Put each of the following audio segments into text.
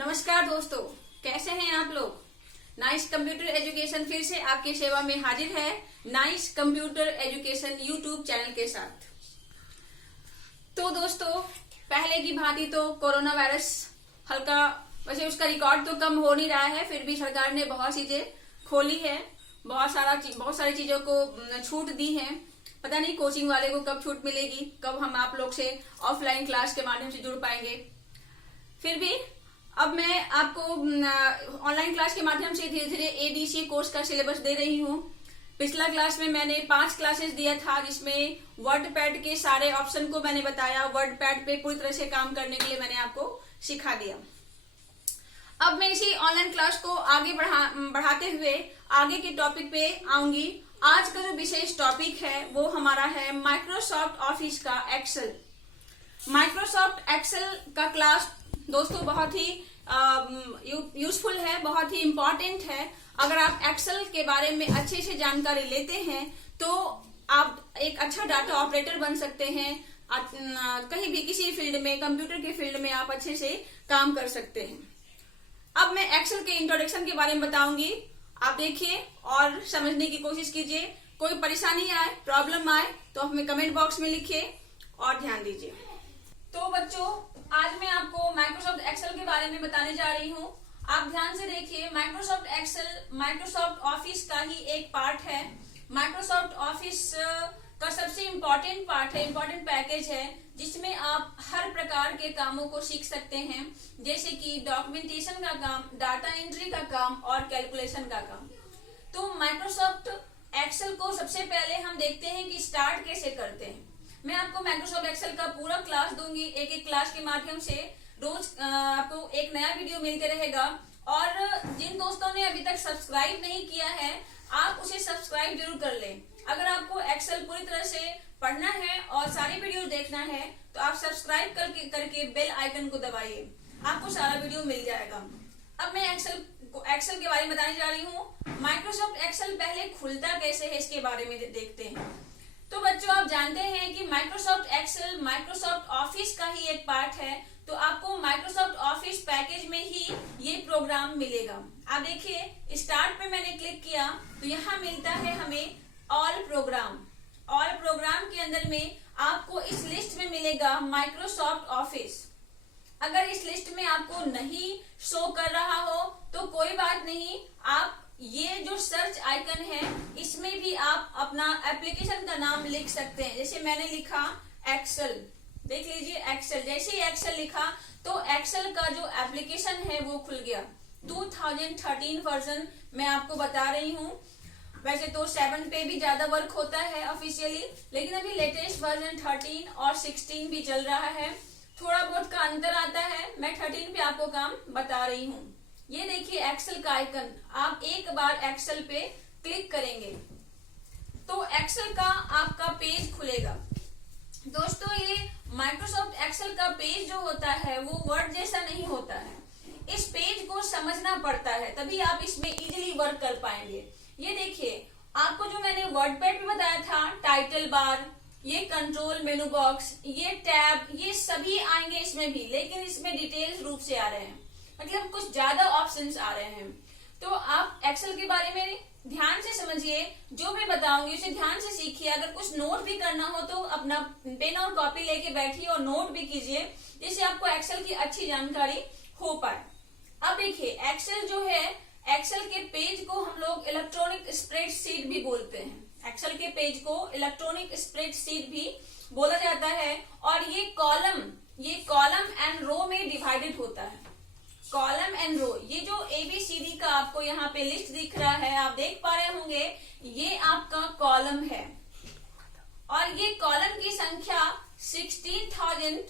नमस्कार दोस्तों, कैसे हैं आप लोग। नाइस कंप्यूटर एजुकेशन फिर से आपकी सेवा में हाजिर है, nice computer education YouTube channel के साथ। तो दोस्तों, पहले की भांति तो कोरोना वायरस हल्का, वैसे उसका रिकॉर्ड तो कम हो नहीं रहा है, फिर भी सरकार ने बहुत चीजें खोली है, बहुत सारी चीजों को छूट दी है। पता नहीं कोचिंग वाले को कब छूट मिलेगी, कब हम आप लोग से ऑफलाइन क्लास के माध्यम से जुड़ पाएंगे। फिर भी अब मैं आपको ऑनलाइन क्लास के माध्यम से धीरे धीरे एडीसी कोर्स का सिलेबस दे रही हूँ। पिछला क्लास में मैंने 5 क्लासेस दिया था, जिसमें वर्डपैड के सारे ऑप्शन को मैंने बताया। वर्डपैड पे पूरी तरह से काम करने के लिए मैंने आपको सिखा दिया। अब मैं इसी ऑनलाइन क्लास को आगे बढ़ाते हुए आगे के टॉपिक पे आऊंगी। आज का जो विशेष टॉपिक है वो हमारा है माइक्रोसॉफ्ट ऑफिस का एक्सेल। माइक्रोसॉफ्ट एक्सेल का क्लास दोस्तों बहुत ही यूजफुल है, बहुत ही इम्पोर्टेंट है। अगर आप एक्सेल के बारे में अच्छे से जानकारी लेते हैं तो आप एक अच्छा डाटा ऑपरेटर बन सकते हैं। कहीं भी किसी फील्ड में, कंप्यूटर के फील्ड में आप अच्छे से काम कर सकते हैं। अब मैं एक्सेल के इंट्रोडक्शन के बारे में बताऊंगी, आप देखिए और समझने की कोशिश कीजिए। कोई परेशानी आए, प्रॉब्लम आए तो हमें कमेंट बॉक्स में लिखिए और ध्यान दीजिए। तो बच्चों, आज मैं आपको माइक्रोसॉफ्ट एक्सेल के बारे में बताने जा रही हूँ। आप ध्यान से देखिए, माइक्रोसॉफ्ट एक्सेल माइक्रोसॉफ्ट ऑफिस का ही एक पार्ट है। माइक्रोसॉफ्ट ऑफिस का सबसे इम्पोर्टेंट पार्ट है, इम्पोर्टेंट पैकेज है, जिसमें आप हर प्रकार के कामों को सीख सकते हैं, जैसे कि डॉक्यूमेंटेशन का काम, डाटा एंट्री का काम और कैलकुलेशन का काम। तो माइक्रोसॉफ्ट एक्सेल को सबसे पहले हम देखते हैं कि स्टार्ट कैसे करते हैं। मैं आपको माइक्रोसॉफ्ट एक्सेल का पूरा क्लास दूंगी, एक एक क्लास के माध्यम से रोज आपको एक नया वीडियो मिलते रहेगा। और जिन दोस्तों ने अभी तक सब्सक्राइब नहीं किया है, आप उसे सब्सक्राइब जरूर कर लें। अगर आपको एक्सेल पूरी तरह से पढ़ना है और सारी वीडियो देखना है तो आप सब्सक्राइब करके बेल आइकन को दबाइए, आपको सारा वीडियो मिल जाएगा। अब मैं एक्सेल के बारे में बताने जा रही हूँ। माइक्रोसॉफ्ट एक्सेल पहले खुलता कैसे है इसके बारे में देखते हैं। तो बच्चों, आप जानते हैं कि माइक्रोसॉफ्ट एक्सेल माइक्रोसॉफ्ट ऑफिस का ही एक पार्ट है, तो आपको माइक्रोसॉफ्ट ऑफिस पैकेज में ही ये प्रोग्राम मिलेगा। आप देखिए, स्टार्ट पे मैंने क्लिक किया तो यहाँ मिलता है हमें ऑल प्रोग्राम। ऑल प्रोग्राम के अंदर में आपको इस लिस्ट में मिलेगा माइक्रोसॉफ्ट ऑफिस। अगर इस लिस्ट में आपको नहीं शो कर रहा हो तो कोई बात नहीं, आप ये जो सर्च आइकन है इसमें भी आप अपना एप्लीकेशन का नाम लिख सकते हैं। जैसे मैंने लिखा एक्सेल, देख लीजिए एक्सेल। जैसे ही एक्सेल लिखा तो एक्सेल का जो एप्लीकेशन है वो खुल गया। 2013 वर्जन मैं आपको बता रही हूँ। वैसे तो 7 पे भी ज्यादा वर्क होता है ऑफिशियली, लेकिन अभी लेटेस्ट वर्जन 13 और 16 भी चल रहा है। थोड़ा बहुत का अंतर आता है, मैं 13 पे आपको काम बता रही हूँ। ये देखिए एक्सेल का आइकन, आप एक बार एक्सेल पे क्लिक करेंगे तो एक्सेल का आपका पेज खुलेगा। दोस्तों, ये माइक्रोसॉफ्ट एक्सेल का पेज जो होता है वो वर्ड जैसा नहीं होता है। इस पेज को समझना पड़ता है, तभी आप इसमें इजीली वर्क कर पाएंगे। ये देखिए, आपको जो मैंने वर्डपैड में बताया था, टाइटल बार, ये कंट्रोल मेनू बॉक्स, ये टैब, ये सभी आएंगे इसमें भी, लेकिन इसमें डिटेल्स रूप से आ रहे हैं, मतलब कुछ ज्यादा ऑप्शंस आ रहे हैं। तो आप एक्सेल के बारे में ध्यान से समझिए, जो मैं बताऊंगी उसे ध्यान से सीखिए। अगर कुछ नोट भी करना हो तो अपना पेन और कॉपी लेके बैठिए और नोट भी कीजिए, जिससे आपको एक्सेल की अच्छी जानकारी हो पाए। अब देखिए, एक्सेल जो है, एक्सेल के पेज को हम लोग इलेक्ट्रॉनिक स्प्रेडशीट भी बोलते हैं। एक्सेल के पेज को इलेक्ट्रॉनिक स्प्रेडशीट भी बोला जाता है। और ये कॉलम एंड रो में डिवाइडेड होता है। कॉलम एंड रो, ये जो ABCD का आपको यहाँ पे लिस्ट दिख रहा है, आप देख पा रहे होंगे, ये आपका कॉलम है। और ये कॉलम की संख्या 16,000,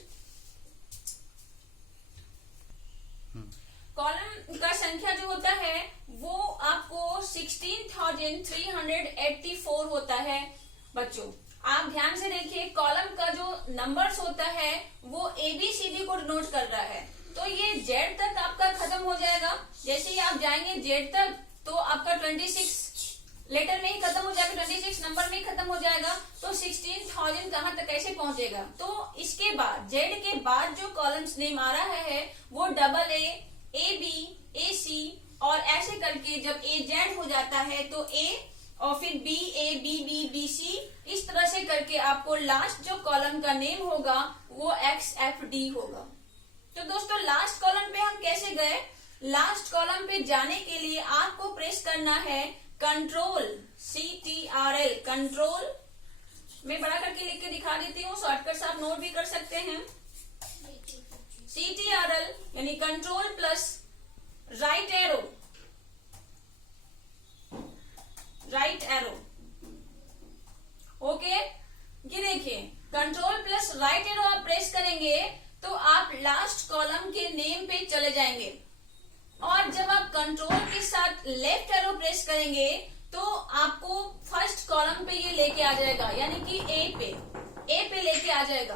कॉलम का संख्या जो होता है वो आपको 16,384 होता है। बच्चों, आप ध्यान से देखिए, कॉलम का जो नंबर्स होता है वो ABCD को डिनोट कर रहा है। तो ये Z तक आपका खत्म हो जाएगा। जैसे ही आप जाएंगे Z तक तो आपका 26 लेटर में ही खत्म हो जाएगा, 26 नंबर में ही खत्म हो जाएगा। तो 16,000 कहाँ तक कैसे पहुंचेगा? तो इसके बाद Z के बाद जो कॉलम्स नेम आ रहा है वो AA, ए बी, ए सी और ऐसे करके जब ए जेड हो जाता है तो ए और फिर बी ए, बी बी, बी सी, इस तरह से करके आपको लास्ट जो कॉलम का नेम होगा वो एक्स एफ डी होगा। तो दोस्तों लास्ट कॉलम पे हम कैसे गए? लास्ट कॉलम पे जाने के लिए आपको प्रेस करना है कंट्रोल, CTRL, कंट्रोल। मैं बड़ा करके लिख के दिखा देती हूँ, शॉर्टकट से आप नोट भी कर सकते हैं। CTRL यानी control plus right arrow, right arrow. Okay, ये देखिए कंट्रोल प्लस राइट एरो आप प्रेस करेंगे तो आप लास्ट कॉलम के नेम पे चले जाएंगे। और जब आप कंट्रोल के साथ लेफ्ट एरो प्रेस करेंगे तो आपको फर्स्ट कॉलम पे ये लेके आ जाएगा, यानी कि ए पे लेके आ जाएगा।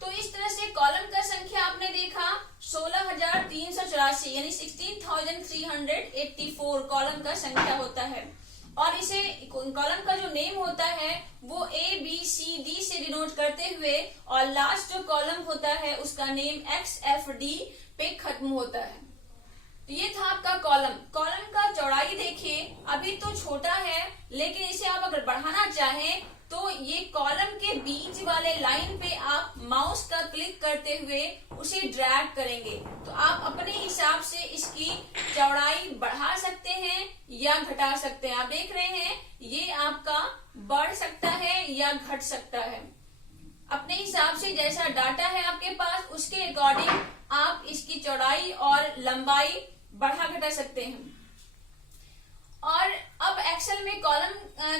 तो इस तरह से कॉलम का संख्या आपने देखा 16,384 यानी 16,384 कॉलम का संख्या होता है। और इसे कॉलम का जो नेम होता है वो ए बी सी डी से डिनोट करते हुए और लास्ट जो कॉलम होता है उसका नेम एक्स एफ डी पे खत्म होता है। तो ये था आपका कॉलम। कॉलम का चौड़ाई देखिए अभी तो छोटा है, लेकिन इसे आप अगर बढ़ाना चाहें तो ये कॉलम के बीच वाले लाइन पे आप माउस का क्लिक करते हुए उसे ड्रैग करेंगे तो आप अपने हिसाब से इसकी चौड़ाई बढ़ा सकते हैं या घटा सकते हैं। आप देख रहे हैं ये आपका बढ़ सकता है या घट सकता है, अपने हिसाब से जैसा डाटा है आपके पास उसके अकॉर्डिंग आप इसकी चौड़ाई और लंबाई बढ़ा घटा सकते हैं। और अब एक्सेल में कॉलम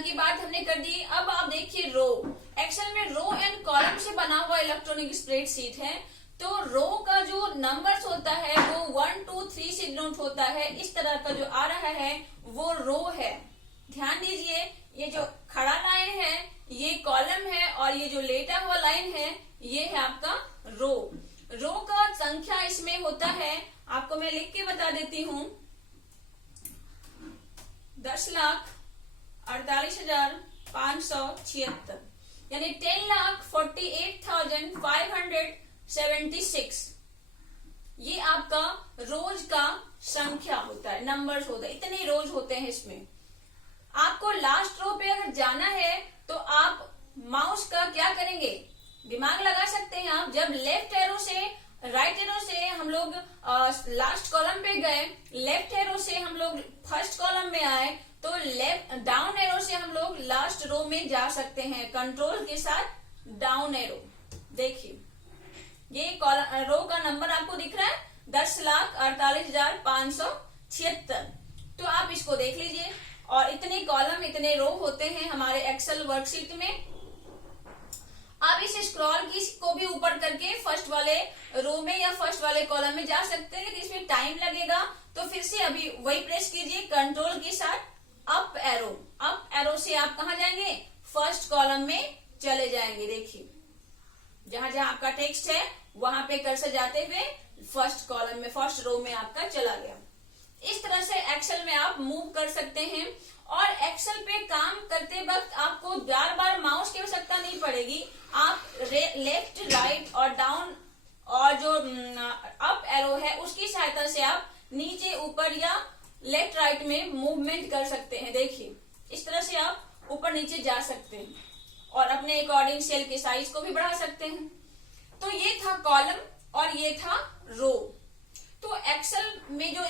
की बात हमने कर दी। अब आप देखिए रो। एक्सेल में रो एंड कॉलम से बना हुआ इलेक्ट्रॉनिक स्प्रेडशीट है। तो रो का जो नंबर्स होता है वो 1 2 3 से डिनोट होता है। इस तरह का जो आ रहा है वो रो है। ध्यान दीजिए ये जो खड़ा लाइन है ये कॉलम है और ये जो लेटा हुआ लाइन है ये है आपका रो। रो का संख्या इसमें होता है, आपको मैं लिख के बता देती हूँ, 10,48,576 यानी 10,48,576 ये आपका रोज का संख्या होता है, नंबर्स होता है। इतने रोज होते हैं इसमें। आपको लास्ट रो पे अगर जाना है तो आप माउस का क्या करेंगे, दिमाग लगा सकते हैं आप। जब लेफ्ट एरो से राइट एरो से हम लोग लास्ट कॉलम पे गए, लेफ्ट एरो से हम लोग फर्स्ट कॉलम में आए तो लेफ्ट डाउन एरो से हम लोग लास्ट रो में जा सकते हैं कंट्रोल के साथ डाउन एरो। देखिए ये रो का नंबर आपको दिख रहा है 10,48,576। तो आप इसको देख लीजिए। और इतने कॉलम इतने रो होते हैं हमारे एक्सेल वर्कशीट में। आप इस स्क्रॉल की को भी ऊपर करके फर्स्ट वाले रो में या फर्स्ट वाले कॉलम में जा सकते हैं, लेकिन इसमें टाइम लगेगा। तो फिर से अभी वही प्रेस कीजिए कंट्रोल के साथ अप एरो। अप एरो से आप कहा जाएंगे, फर्स्ट कॉलम में चले जाएंगे। देखिए जहां जहां आपका टेक्स्ट है वहां पे कर्सर जाते हुए फर्स्ट कॉलम में, फर्स्ट रो में आपका चला गया। इस तरह से एक्सेल में आप मूव कर सकते हैं। और एक्सेल पे काम करते वक्त आपको बार बार माउस की आवश्यकता नहीं पड़ेगी। आप लेफ्ट राइट और डाउन और जो अप एरो है उसकी सहायता से आप नीचे ऊपर या लेफ्ट राइट में मूवमेंट कर सकते हैं। देखिए इस तरह से आप ऊपर नीचे जा सकते हैं और अपने अकॉर्डिंग सेल के साइज को भी बढ़ा सकते हैं। तो ये था कॉलम और ये था रो। तो एक्सेल में जो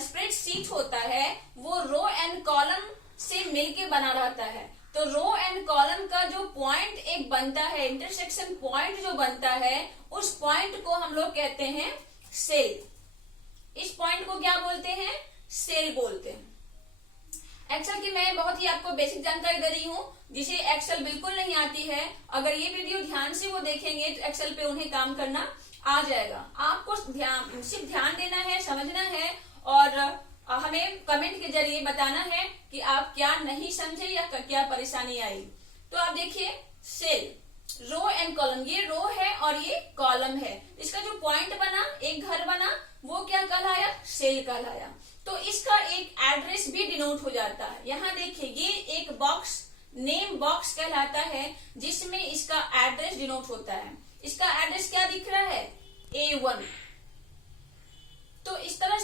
स्प्रेडशीट होता है वो रो एंड कॉलम से मिलके बना रहता है। तो रो एंड कॉलम का जो पॉइंट एक बनता है, इंटरसेक्शन पॉइंट जो बनता है, उस पॉइंट को हम लोग कहते हैं सेल। इस पॉइंट को क्या बोलते हैं, सेल बोलते हैं। एक्सेल की मैं बहुत ही आपको बेसिक जानकारी दे रही हूँ, जिसे एक्सेल बिल्कुल नहीं आती है, अगर ये वीडियो ध्यान से वो देखेंगे तो एक्सेल पे उन्हें काम करना आ जाएगा। आपको सिर्फ ध्यान देना है, समझना है और हमें कमेंट के जरिए बताना है कि आप क्या नहीं समझे या क्या परेशानी आई। तो आप देखिए सेल, रो एंड कॉलम, ये रो है और ये कॉलम है। इसका जो पॉइंट बना, एक घर बना, वो क्या कहलाया, सेल कहलाया। तो इसका एक एड्रेस भी डिनोट हो जाता है। यहाँ देखिए ये एक बॉक्स नेम बॉक्स कहलाता है जिसमें इसका एड्रेस डिनोट होता है। इसका एड्रेस क्या दिख रहा है, A1। तो इस तरह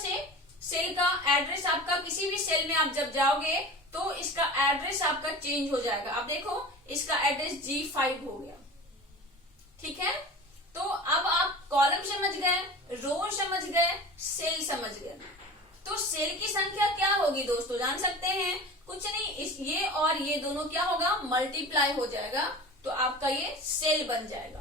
एड्रेस आपका किसी भी सेल में आप जब जाओगे तो इसका एड्रेस आपका चेंज हो जाएगा। अब देखो इसका एड्रेस G5 हो गया, ठीक है। तो अब आप कॉलम समझ गए, रो समझ गए, सेल समझ गए। तो सेल की संख्या क्या होगी दोस्तों, जान सकते हैं? कुछ नहीं, ये और ये दोनों क्या होगा, मल्टीप्लाई हो जाएगा, तो आपका ये सेल बन जाएगा।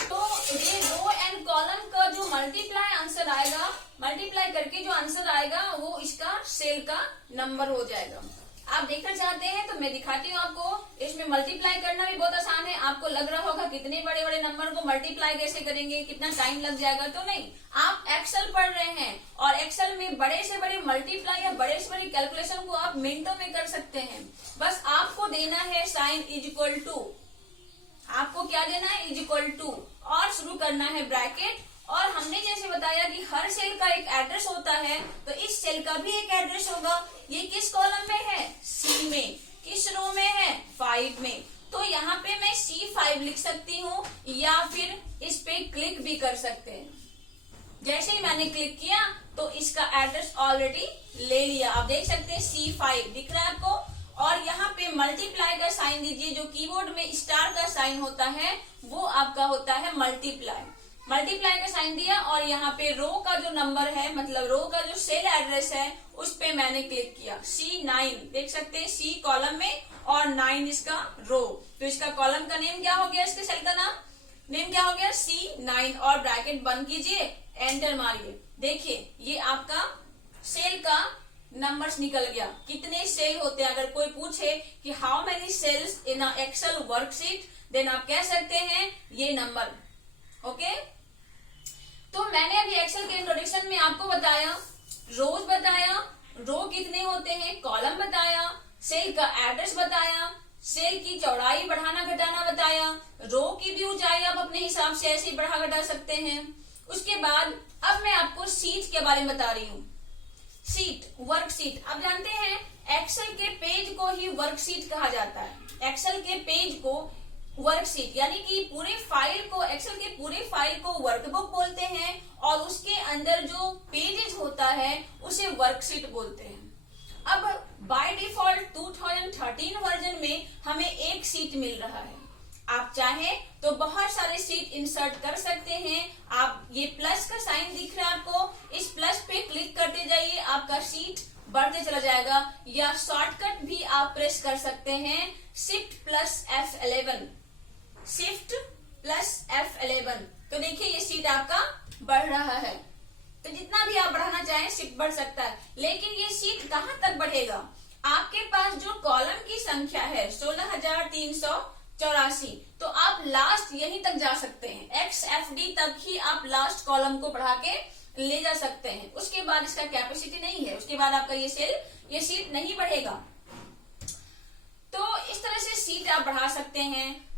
तो ये रो एंड कॉलम का जो मल्टीप्लाई आंसर आएगा, मल्टीप्लाई करके जो आंसर आएगा वो इसका सेल का नंबर हो जाएगा। आप देखना चाहते हैं तो मैं दिखाती हूँ आपको। इसमें मल्टीप्लाई करना भी बहुत आसान है। आपको लग रहा होगा कितने बड़े बड़े नंबर को मल्टीप्लाई कैसे करेंगे, कितना टाइम लग जाएगा, तो नहीं, आप एक्सेल पढ़ रहे हैं और एक्सेल में बड़े से बड़े मल्टीप्लाई या बड़े से बड़ी कैलकुलेशन को आप मिनटों में कर सकते हैं। बस आपको देना है साइन इज इक्वल टू, आपको क्या देना है, इज इक्वल टू, और शुरू करना है ब्रैकेट। और हमने जैसे बताया कि हर सेल का एक एड्रेस होता है, तो इस सेल का भी एक एड्रेस होगा। ये किस कॉलम में है, C में, किस रो में है, 5 में। तो यहाँ पे मैं C5 लिख सकती हूँ या फिर इस पे क्लिक भी कर सकते हैं। जैसे ही मैंने क्लिक किया तो इसका एड्रेस ऑलरेडी ले लिया। आप देख सकते हैं C5 दिख रहा है आपको। और यहाँ पे मल्टीप्लाई का साइन दीजिए, जो कीबोर्ड में स्टार का साइन होता है वो आपका होता है मल्टीप्लाई। मल्टीप्लाई का साइन दिया और यहाँ पे रो का जो नंबर है, मतलब रो का जो सेल एड्रेस है, उस पे मैंने क्लिक किया। C9 देख सकते हैं, C कॉलम में और 9 इसका रो। तो इसका कॉलम का नेम क्या हो गया, इसके सेल का नेम क्या हो गया, C9, और ब्रैकेट बंद कीजिए, एंटर मारिए। देखिए ये आपका सेल का नंबर्स निकल गया। कितने सेल होते हैं, अगर कोई पूछे कि how many cells in Excel worksheet, then आप कह सकते हैं ये नंबर। ओके, तो मैंने अभी एक्सेल के इंट्रोडक्शन में आपको बताया, रोज बताया, रो कितने होते हैं, कॉलम बताया, सेल का एड्रेस बताया, सेल की चौड़ाई बढ़ाना घटाना बताया, रो की भी ऊंचाई आप अपने हिसाब से ऐसे बढ़ा घटा सकते हैं। उसके बाद अब मैं आपको सीट के बारे में बता रही हूँ। सीट, वर्कशीट, आप जानते हैं एक्सेल के पेज को ही वर्कशीट कहा जाता है। एक्सेल के पेज को वर्कशीट, यानी कि पूरे फाइल को, एक्सेल के पूरे फाइल को वर्कबुक बोलते हैं और उसके अंदर जो पेजेस होता है उसे वर्कशीट बोलते हैं। अब बाय डिफॉल्ट 2013 वर्जन में हमें एक सीट मिल रहा है। आप चाहें तो बहुत सारे सीट इंसर्ट कर सकते हैं। आप ये प्लस का साइन दिख रहा है आपको, इस प्लस पे क्लिक करते जाइए, आपका सीट बढ़ते चला जाएगा। या शॉर्टकट भी आप प्रेस कर सकते हैं, shift plus F11, shift plus F11। तो देखिए ये सीट आपका बढ़ रहा है। तो जितना भी आप बढ़ाना चाहें सीट बढ़ सकता है, लेकिन ये सीट कहां तक बढ़ेगा, आपके पास जो कॉलम की संख्या है 16,384, तो आप लास्ट यहीं तक जा सकते हैं, XFD तक ही आप लास्ट कॉलम को बढ़ा के ले जा सकते हैं। उसके बाद इसका कैपेसिटी नहीं है, उसके बाद आपका ये सीट नहीं बढ़ेगा। तो इस तरह से सीट आप बढ़ा सकते हैं।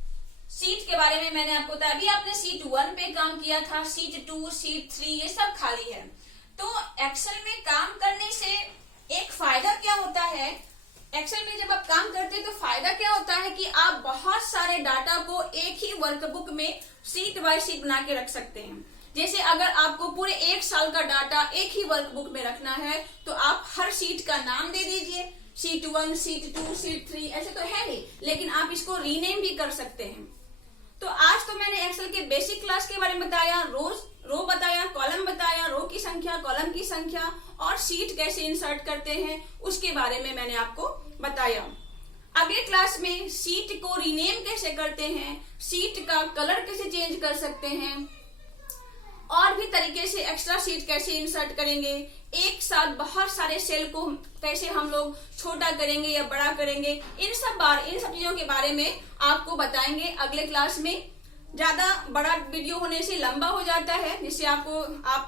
सीट के बारे में मैंने आपको बताया, अभी आपने सीट 1 पे काम किया था, सीट 2, सीट 3 ये सब खाली है। तो एक्सेल में काम करने से एक फायदा क्या होता है, एक्सेल में जब आप काम करते हैं तो फायदा क्या होता है कि आप बहुत सारे डाटा को एक ही वर्कबुक में सीट बाय सीट बना के रख सकते हैं। जैसे अगर आपको पूरे 1 साल का डाटा एक ही वर्कबुक में रखना है तो आप हर सीट का नाम दे दीजिए, सीट 1, सीट 2, सीट 3, ऐसे तो है ही, लेकिन आप इसको रीनेम भी कर सकते हैं। तो आज तो मैंने एक्सेल के बेसिक क्लास के बारे में बताया, रो बताया, कॉलम बताया, रो की संख्या, कॉलम की संख्या और सीट कैसे इंसर्ट करते हैं उसके बारे में मैंने आपको बताया। अगले क्लास में सीट को रीनेम कैसे करते हैं, सीट का कलर कैसे चेंज कर सकते हैं और भी तरीके से एक्स्ट्रा सीट कैसे इंसर्ट करेंगे, एक साथ बहुत सारे सेल को कैसे हम लोग छोटा करेंगे या बड़ा करेंगे, इन सब चीजों के बारे में आपको बताएंगे अगले क्लास में। ज्यादा बड़ा वीडियो होने से लंबा हो जाता है, जिससे आप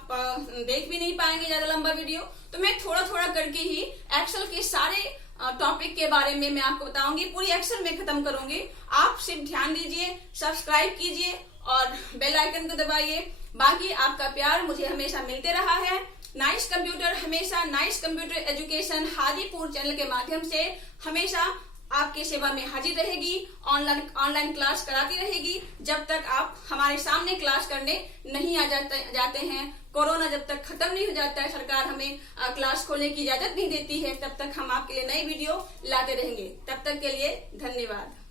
देख भी नहीं पाएंगे ज्यादा लंबा वीडियो। तो मैं थोड़ा थोड़ा करके ही एक्सेल के सारे टॉपिक के बारे में मैं आपको बताऊंगी, पूरी एक्सेल में खत्म करूंगी। आप सिर्फ ध्यान दीजिए, सब्सक्राइब कीजिए और बेल आइकन को दबाइए। बाकी आपका प्यार मुझे हमेशा मिलते रहा है। नाइस कंप्यूटर हमेशा nice computer education Hajipur channel के माध्यम से हमेशा आपकी सेवा में हाजिर रहेगी, ऑनलाइन क्लास कराती रहेगी जब तक आप हमारे सामने क्लास करने नहीं आ जाते हैं। कोरोना जब तक खत्म नहीं हो जाता है, सरकार हमें क्लास खोलने की इजाजत नहीं देती है, तब तक हम आपके लिए नई वीडियो लाते रहेंगे। तब तक के लिए धन्यवाद।